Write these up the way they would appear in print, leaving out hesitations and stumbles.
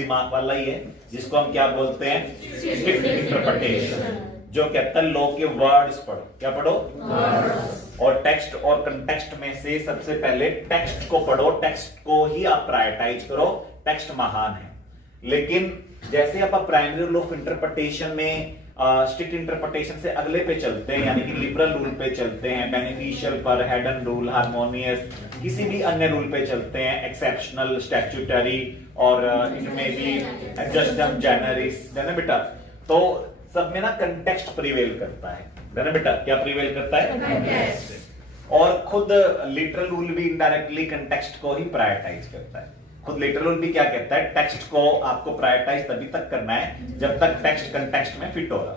दिमाग वाला ही है, जिसको हम क्या बोलते हैं, स्ट्रिक्ट इंटरप्रिटेशन, जो कहता है लो के वर्ड्स पढ़ो। क्या पढ़ो? और टेक्स्ट और कंटेक्स्ट में से सबसे पहले टेक्स्ट को पढ़ो, टेक्स्ट को ही आप प्रायोरिटाइज करो, टेक्स्ट महान है। लेकिन जैसे आप प्राइमरी रूल ऑफ इंटरप्रिटेशन में स्ट्रिक्ट इंटरप्रिटेशन से अगले पे चलते हैं, यानी कि लिबरल रूल पे चलते हैं, बेनिफिशियल पर, हेडन रूल, हार्मोनियस, किसी भी अन्य रूल पे चलते हैं, एक्सेप्शनल, स्टैट्यूटरी और इनमें भी एडजस्टम जेनरिस, है ना बेटा। तो सब में ना कंटेक्स्ट प्रिवेल करता है ना बेटा। क्या प्रिवेल करता है? और खुद लिटरल रूल भी इनडायरेक्टली कंटेक्स्ट को ही प्रायोरिटाइज करता है। खुद लिटरल रूल भी क्या कहता है, टेक्स्ट को आपको प्रायोरिटाइज तभी तक करना है जब तक टेक्स्ट कंटेक्स्ट में फिट हो रहा,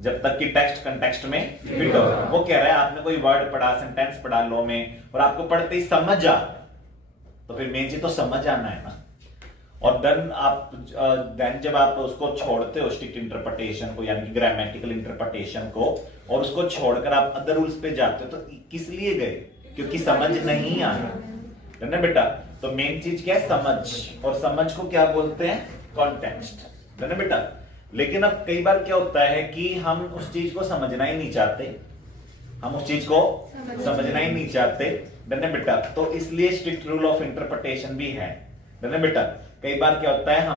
जब तक कि टेक्स्ट कंटेक्स्ट में फिट हो रहा। वो कह रहा है आपने कोई वर्ड पढ़ा, सेंटेंस पढ़ा लो में, और आपको पढ़ते ही समझ आ, तो फिर मेन चीज तो समझ आना है ना। और देन जब आप उसको छोड़ते हो स्ट्रिक्ट इंटरप्रिटेशन को, यानी कि ग्रामेटिकल इंटरप्रिटेशन को, और उसको छोड़कर आप अदर रूल्स पे जाते हो, तो किस लिए गए? क्योंकि समझ नहीं आना, है ना बेटा। तो मेन चीज क्या है? समझ। और समझ को क्या बोलते हैं? कॉन्टेक्स्ट, है ना बेटा। लेकिन अब कई बार क्या होता है कि हम उस चीज को समझना ही नहीं चाहते, हम उस चीज को समझना ही नहीं चाहते, है ना बेटा। तो इसलिए स्ट्रिक्ट रूल ऑफ इंटरप्रिटेशन भी है ना बेटा। कई बार क्या होता है,